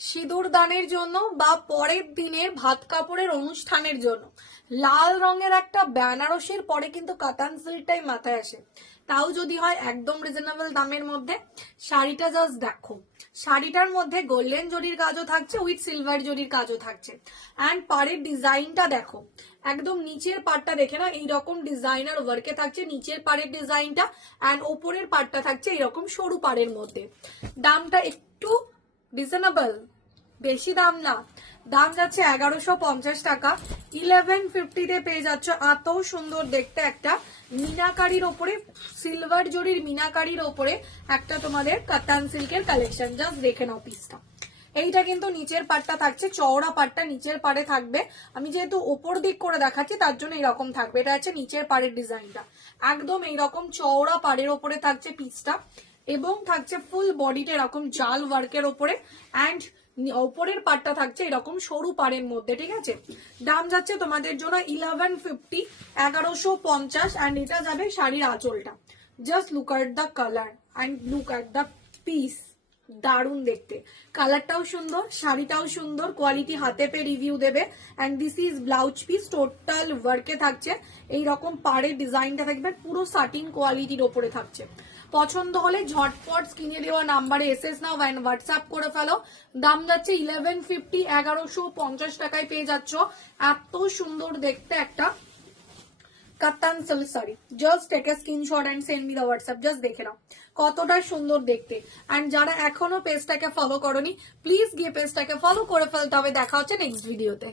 সিঁদুর দানের জন্য বা পরের দিনের ভাত কাপড়ের অনুষ্ঠানের জন্য লাল রঙের একটা বেনারসির পরে কিন্তু কাতান সিল্কটাই মাথায় আসে, তাও যদি হয় একদম রিজনেবল দামের মধ্যে। শাড়িটা জাস্ট দেখো, শাড়িটার মধ্যে গোল্ডেন জরির কাজও থাকছে উইথ সিলভার জরির কাজও থাকছে। অ্যান্ড পাড়ের ডিজাইনটা দেখো, একদম নিচের পাড়টা দেখে না এইরকম ডিজাইনার ওয়ার্কে থাকছে নিচের পাড়ের ডিজাইনটা, অ্যান্ড ওপরের পাড়টা থাকছে এইরকম সরু পাড়ের মধ্যে। দামটা একটু রিজনেবল, বেশি দাম না, দাম যাচ্ছে 1150 টাকা। 1150 তে পেয়ে যাচ্ছ এত সুন্দর দেখতে একটা মিনাকারির ওপরে, সিলভার জরির মিনাকারির ওপরে একটা তোমাদের কাতান সিল্কের কালেকশন। জাস্ট দেখে নাও পিসটা। এইটা কিন্তু নিচের পাটটা থাকছে, চওড়া পাটটা নিচের পাড়ে থাকবে। আমি যেহেতু ওপর দিক করে দেখাচ্ছি তার জন্য এরকম থাকবে। এটা হচ্ছে নিচের পাড়ের ডিজাইনটা, একদম এইরকম চওড়া পাড়ের ওপরে থাকছে পিসটা, এবং থাকছে ফুল বডিটা এরকম জাল ওয়ার্কের ওপরে, অ্যান্ড ওপরের পাটটা থাকছে এরকম সরু পাড়ের মধ্যে। ঠিক আছে, দাম যাচ্ছে তোমাদের জন্য 1150, 1150। অ্যান্ড এটা যাবে শাড়ির আঁচলটা। Just look at the colour and look at the piece, দারুণ দেখতে, কালারটাও সুন্দর, শাড়িটাও সুন্দর, কোয়ালিটি হাতে পেয়ে রিভিউ দেবে। And this is blouse piece, total ওয়ার্কে থাকছে এইরকম পাড়ের ডিজাইনটা থাকবে, পুরো সাটিন কোয়ালিটির ওপরে থাকছে। পছন্দ হলে ঝটপট স্ক্রিনে দেওয়া নাম্বারে এসএস নাও অ্যান্ড হোয়াটসঅ্যাপ করে ফেলো। দাম যাচ্ছে 1150, 1150 টাকায় পেয়ে যাচ্ছ এত সুন্দর দেখতে একটা কাতান silk sari. Just take a screenshot and send me the WhatsApp. Just দেখে নাও কতটা সুন্দর দেখতে। এন্ড যারা এখনো পেজটাকে ফলো করোনি প্লিজ গিয়ে পেজটাকে ফলো করে ফেলতে হবে। দেখা হচ্ছে নেক্সট ভিডিওতে।